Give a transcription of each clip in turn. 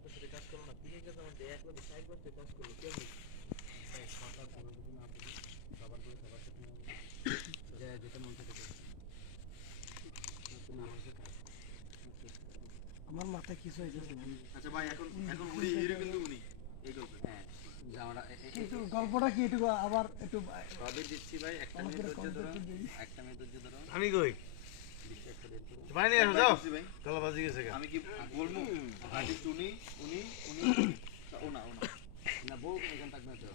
আপনার সাথে কাজ করো না, তুমি কাজ আমার দেয় এক লোকে 60 বছর কাজ করলো কেউ নেই। কথা কোনো যদি না বুঝি সবার করে সবার সাথে যে যেটা মন থেকে আমার মাথায় কিছু হইতেছে না। আচ্ছা ভাই এখন এখন উনি হিরো কিন্তু উনি এই গল্পে হ্যাঁ জামাটা কিন্তু গল্পটা কি একটু আবার একটু সবই দিচ্ছি ভাই একটা মিনিট ধৈর্য ধরো একটা মিনিট ধৈর্য ধরো আমি কই ভাই নিয়ে আসো যাও গলা বাজি গেছে আমি কি বলবো আর্টিস্ট উনি উনি উনি ওনা ওনা না বউ এখান থাকবে তো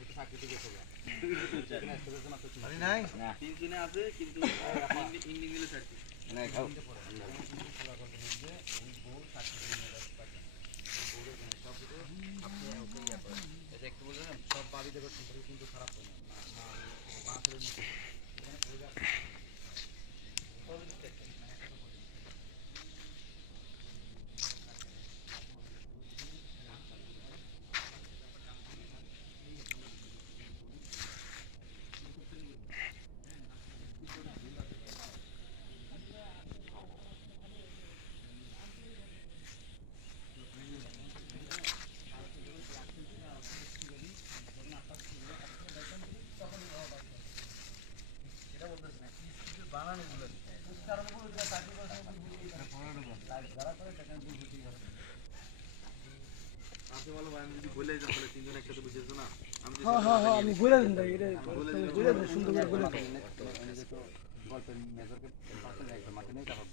এটা চাকরিতে গেছে পানি নাই না তিনজনে আছে কিন্তু ইন্ডিং মিলে চাকরি না খাও বউ চাকরি সব কিছু আপনি ওকে ইয়া করেন এটা একটু বললেন সব বাবিদের সম্পর্কে কিন্তু খারাপ হয় না বাঁশের আমি বলে দিন ভাই এটা বলে দিন সুন্দর করে বলে দিন গল্পের মেজরকে পাশে একদম মাঠে নেই তারপর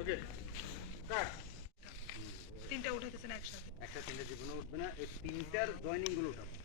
ওকে কাট তিনটা উঠাইতেছেন একসাথে একটা তিনটা জীবনে উঠবে না এই তিনটার জয়েনিং গুলো উঠাবো